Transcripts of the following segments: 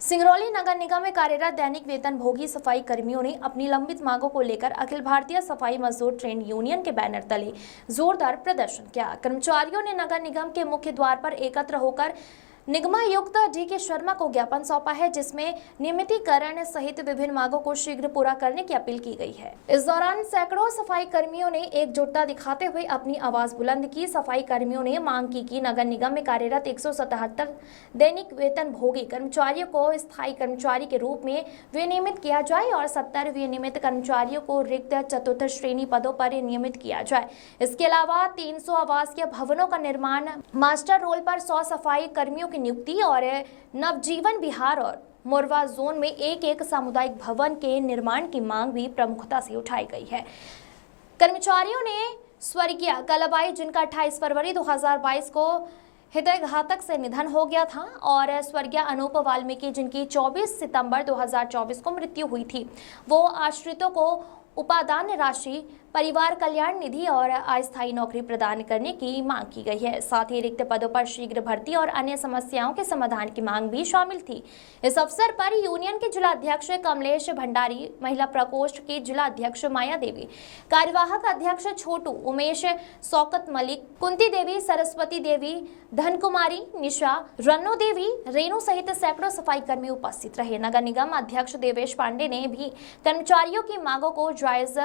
सिंगरौली नगर निगम में कार्यरत दैनिक वेतनभोगी सफाई कर्मियों ने अपनी लंबित मांगों को लेकर अखिल भारतीय सफाई मजदूर ट्रेड यूनियन के बैनर तले जोरदार प्रदर्शन किया। कर्मचारियों ने नगर निगम के मुख्य द्वार पर एकत्र होकर निगमायुक्त डी.के. शर्मा को ज्ञापन सौंपा है, जिसमें नियमितीकरण सहित विभिन्न मांगों को शीघ्र पूरा करने की अपील की गई है। इस दौरान सैकड़ों सफाई कर्मियों ने एकजुटता दिखाते हुए अपनी आवाज बुलंद की। सफाई कर्मियों ने मांग की कि नगर निगम में कार्यरत 177 दैनिक वेतनभोगी कर्मचारियों को स्थायी कर्मचारी के रूप में विनियमित किया जाए और 70 विनियमित कर्मचारियों को रिक्त चतुर्थ श्रेणी पदों पर नियमित किया जाए। इसके अलावा 300 आवासीय भवनों का निर्माण, मास्टर रोल पर 100 सफाई कर्मियों नियुक्ति और नवजीवन विहार और मोरवा जोन में एक सामुदायिक भवन के निर्माण की मांग भी प्रमुखता से उठाई गई है। कर्मचारियों ने स्वर्गीय कलबाई, जिनका 28 फरवरी 2022 को हृदयघातक से निधन हो गया था, और स्वर्गीय अनूप वाल्मीकि, जिनकी 24 सितंबर 2024 को मृत्यु हुई थी, वो आश्रितों को उपादान राशि, परिवार कल्याण निधि और अस्थायी नौकरी प्रदान करने की मांग की गई है। साथ ही रिक्त पदों पर शीघ्र भर्ती और अन्य समस्याओं के समाधान की मांग भी शामिल थी। इस अवसर पर यूनियन के जिला अध्यक्ष कमलेश भंडारी, महिला प्रकोष्ठ की जिला अध्यक्ष माया देवी, कार्यवाहक अध्यक्ष छोटू, उमेश, शौकत मलिक, कुंती देवी, सरस्वती देवी, धन कुमारी, निशा, रन्नो देवी, रेणु सहित सैकड़ों सफाई कर्मी उपस्थित रहे। नगर निगम अध्यक्ष देवेश पांडे ने भी कर्मचारियों की मांगों को जायज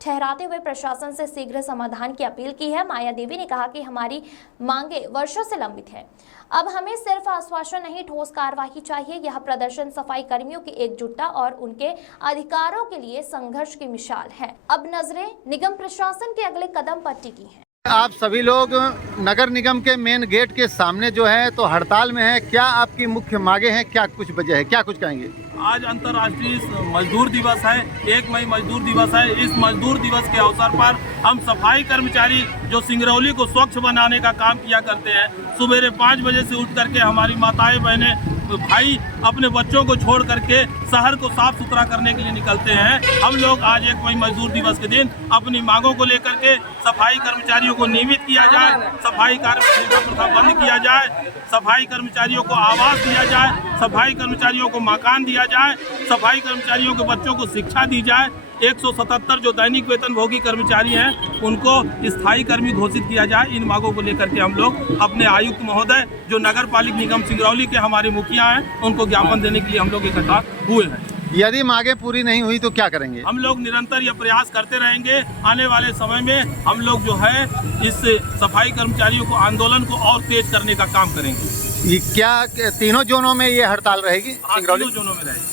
ठहराते हुए प्रशासन से शीघ्र समाधान की अपील की है। माया देवी ने कहा कि हमारी मांगे वर्षों से लंबित है, अब हमें सिर्फ आश्वासन नहीं, ठोस कार्यवाही चाहिए। यह प्रदर्शन सफाई कर्मियों की एकजुटता और उनके अधिकारों के लिए संघर्ष की मिसाल है। अब नजरें निगम प्रशासन के अगले कदम पर टिकी हैं। आप सभी लोग नगर निगम के मेन गेट के सामने जो है तो हड़ताल में है, क्या आपकी मुख्य मांगे हैं, क्या कुछ वजह है, क्या कुछ कहेंगे? आज अंतर्राष्ट्रीय मजदूर दिवस है, 1 मई मजदूर दिवस है। इस मजदूर दिवस के अवसर पर हम सफाई कर्मचारी जो सिंगरौली को स्वच्छ बनाने का काम किया करते हैं, सुबह 5 बजे से उठ करके हमारी माताएं, बहनें, भाई अपने बच्चों को छोड़ करके शहर को साफ सुथरा करने के लिए निकलते हैं। हम लोग आज 1 मई मजदूर दिवस के दिन अपनी मांगों को लेकर के सफाई कर्मचारियों को नियमित किया जाए, सफाई कार्य प्रथा बंद किया जाए, सफाई कर्मचारियों को आवास दिया जाए, सफाई कर्मचारियों को मकान दिया जाए, सफाई कर्मचारियों के बच्चों को शिक्षा दी जाए। 177 जो दैनिक वेतनभोगी कर्मचारी हैं उनको स्थायी कर्मी घोषित किया जाए। इन मांगों को लेकर के हम लोग अपने आयुक्त महोदय जो नगर पालिक निगम सिंगरौली के हमारे मुखिया हैं उनको ज्ञापन देने के लिए हम लोग इकट्ठा हुए हैं। यदि मांगे पूरी नहीं हुई तो क्या करेंगे? हम लोग निरंतर यह प्रयास करते रहेंगे। आने वाले समय में हम लोग जो है इस सफाई कर्मचारियों को आंदोलन को और तेज करने का काम करेंगे। ये क्या तीनों जोनों में ये हड़ताल रहेगी? तीनों जोनों में रहेगी।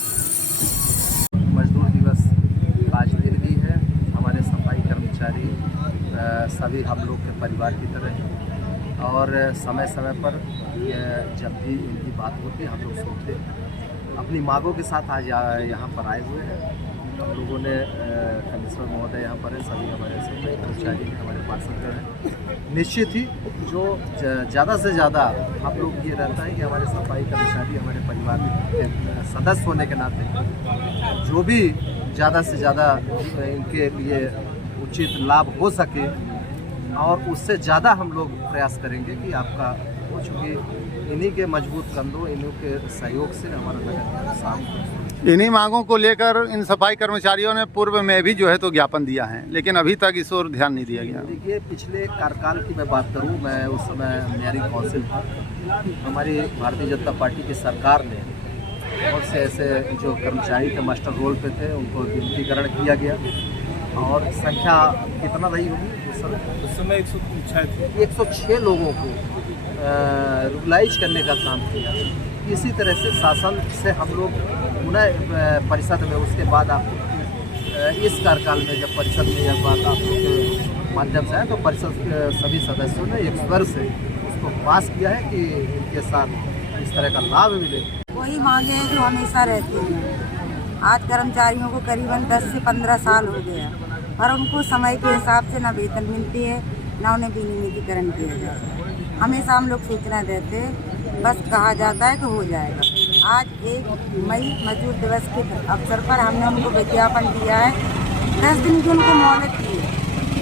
मजदूर दिवस आज दिन भी है। हमारे सफाई कर्मचारी सभी हम लोग के परिवार की तरह हैं और समय समय पर जब भी इनकी बात होती है हम लोग सुनते हैं। अपनी मांगों के साथ आज यहाँ पर आए हुए हैं। हम लोगों ने कमिश्नर महोदय यहाँ पर है, सभी हमारे सफाई कर्मचारी हमारे पार्षद हैं। निश्चित ही जो ज़्यादा से ज़्यादा हम लोग ये रहता है कि हमारे सफाई कर्मचारी हमारे परिवार के सदस्य होने के नाते जो भी ज़्यादा से ज़्यादा इनके लिए उचित लाभ हो सके और उससे ज़्यादा हम लोग प्रयास करेंगे कि आपका हो, चूँकि इन्हीं के मजबूत कंधों, इन्हीं के सहयोग से हमारा नगर सामने। इन्हीं मांगों को लेकर इन सफाई कर्मचारियों ने पूर्व में भी जो है तो ज्ञापन दिया है, लेकिन अभी तक इस ओर ध्यान नहीं दिया गया। देखिए, पिछले कार्यकाल की मैं बात करूं, मैं उस समय मेयरिंग काउंसिल था। हमारी भारतीय जनता पार्टी की सरकार ने बहुत से ऐसे जो कर्मचारी के मास्टर रोल पे थे उनको विमुक्तीकरण किया गया और संख्या कितना रही होगी उस समय 106 लोगों को रेगुलाइज करने का काम किया। इसी तरह से शासन से हम लोग पुनः परिषद में, उसके बाद आप इस कार्यकाल में जब परिषद में यह बात आप लोग के माध्यम से है तो परिषद के सभी सदस्यों ने एक स्वर से उसको पास किया है कि इनके साथ इस तरह का लाभ मिले। वही मांगे हैं जो हमेशा रहती हैं। आज कर्मचारियों को करीबन 10 से 15 साल हो गया और उनको समय के हिसाब से ना वेतन मिलती है, ना उन्हें विनियमितीकरण किया जाता है। हमेशा हम लोग सूचना देते, बस कहा जाता है कि हो जाएगा। आज 1 मई मजदूर दिवस के अवसर पर हमने उनको विज्ञापन दिया है। 10 दिन की उनको मोहलत दी है।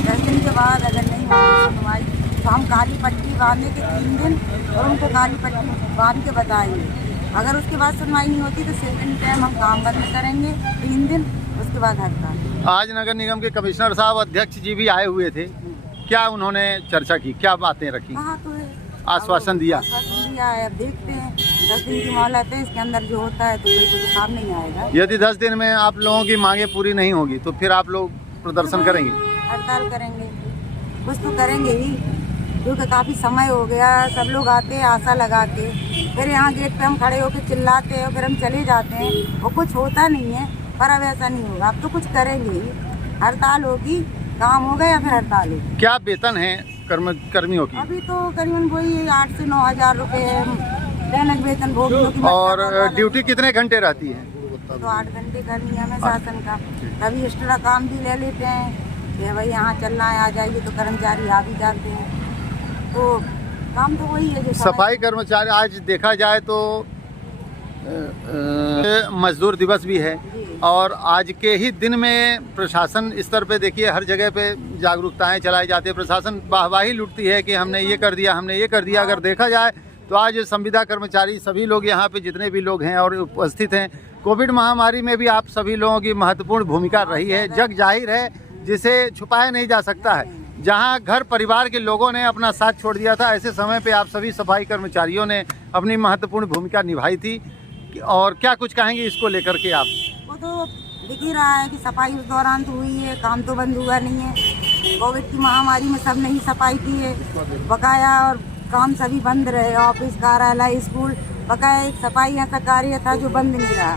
10 दिन के बाद अगर नहीं होगी सुनवाई तो हम काली पट्टी बांधने के 3 दिन और उनको काली पट्टी बांध के बताएंगे। अगर उसके बाद सुनवाई नहीं होती तो सेकंड टाइम हम काम बंद करेंगे 3 दिन, उसके बाद हड़ताल। आज नगर निगम के कमिश्नर साहब, अध्यक्ष जी भी आए हुए थे, क्या उन्होंने चर्चा की, क्या बातें रखी, कहा तो है, आश्वासन दिया? आश्वासन दिया है। अब देखते हैं, 10 दिन की मोहलत है, इसके अंदर जो होता है तो बिल्कुल सामने नहीं आएगा। यदि 10 दिन में आप लोगों की मांगे पूरी नहीं होगी तो फिर आप लोग प्रदर्शन करेंगे? हड़ताल करेंगे, कुछ तो करेंगे ही, क्योंकि काफ़ी समय हो गया। सब लोग आते हैं आशा लगा के, फिर यहाँ गेट पे हम खड़े होकर चिल्लाते हैं, फिर हम चले जाते हैं और कुछ होता नहीं है। पर अब ऐसा नहीं होगा, अब तो कुछ करेंगे ही। हड़ताल होगी, काम होगा या फिर हड़ताल होगी। क्या वेतन है कर्मियों की? अभी तो करीबन वही 8 से 9 हज़ार रुपये दैनिक वेतन भोगियों की। और ड्यूटी कितने घंटे रहती है? तो 8 घंटे करनी है हमें शासन का। कभी एक्स्ट्रा काम भी ले लेते हैं कि भाई यहाँ चलना है, आ जाइए, तो कर्मचारी आ भी जाते हैं। तो काम तो वही है जो सफाई कर्मचारी, आज देखा जाए तो मजदूर दिवस भी है और आज के ही दिन में प्रशासन स्तर पे देखिए हर जगह पे जागरूकताएं चलाई जाती है। प्रशासन वाहवाही लुटती है कि हमने ये कर दिया, हमने ये कर दिया। अगर देखा जाए तो आज संविदा कर्मचारी सभी लोग यहाँ पे जितने भी लोग हैं और उपस्थित हैं, कोविड महामारी में भी आप सभी लोगों की महत्वपूर्ण भूमिका रही है, जग जाहिर है, जिसे छुपाया नहीं जा सकता है। जहाँ घर परिवार के लोगों ने अपना साथ छोड़ दिया था, ऐसे समय पे आप सभी सफाई कर्मचारियों ने अपनी महत्वपूर्ण भूमिका निभाई थी। और क्या कुछ कहेंगे इसको लेकर के आप? वो तो दिख ही रहा है कि सफाई उस दौरान तो हुई है, काम तो बंद हुआ नहीं है। कोविड की महामारी में सबने ही सफाई की है बकाया, और काम सभी बंद रहे, ऑफिस, कार्यालय, स्कूल, बकाया एक सफाई ऐसा कार्य था जो बंद नहीं रहा।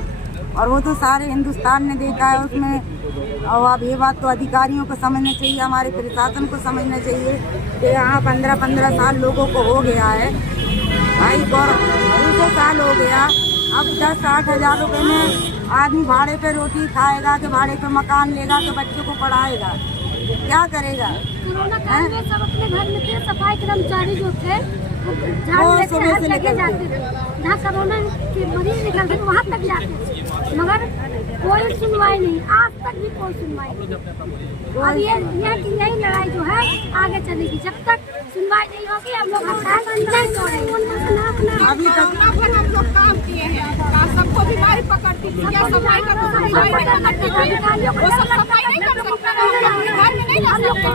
और वो तो सारे हिंदुस्तान ने देखा है उसमें। और अब ये बात तो अधिकारियों को समझना चाहिए, हमारे प्रशासन को समझना चाहिए कि यहाँ 15-15 साल लोगों को हो गया है भाई, और 200 साल हो गया। अब 10-8 हज़ार रुपये में आदमी भाड़े पे रोटी खाएगा कि भाड़े पे मकान लेगा कि बच्चों को पढ़ाएगा, क्या करेगा? कोरोना काल में सब अपने घर में थे, सफाई कर्मचारी जो थे वो सुबह से लगे जाते थे, जहाँ कोरोना के मरीज निकलते थे वहाँ तक जाते थे, मगर कोई सुनवाई नहीं, आज तक भी कोई सुनवाई नहीं। अब यही लड़ाई जो है आगे चलेगी, जब तक सुनवाई नहीं होगी हम लोग नहीं तोड़ेंगे। अभी तक हम लोग काम किए हैं, सबको बीमारी पकड़ती थी, क्या सफाई कर घर में नहीं जा सकते,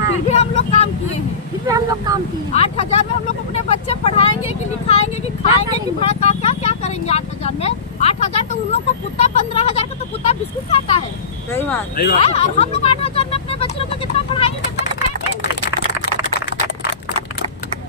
फिर भी हम लोग काम किए हैं। 8,000 में हम लोग अपने बच्चे पढ़ाएंगे कि लिखाएंगे कि खाएंगे कि भड़का क्या करेंगे? 8,000 में 8,000 तो उन लोग को कुत्ता 15,000 का तो कुत्ता बिस्कुट खाता है। सही बात। और हम लोग 8,000 में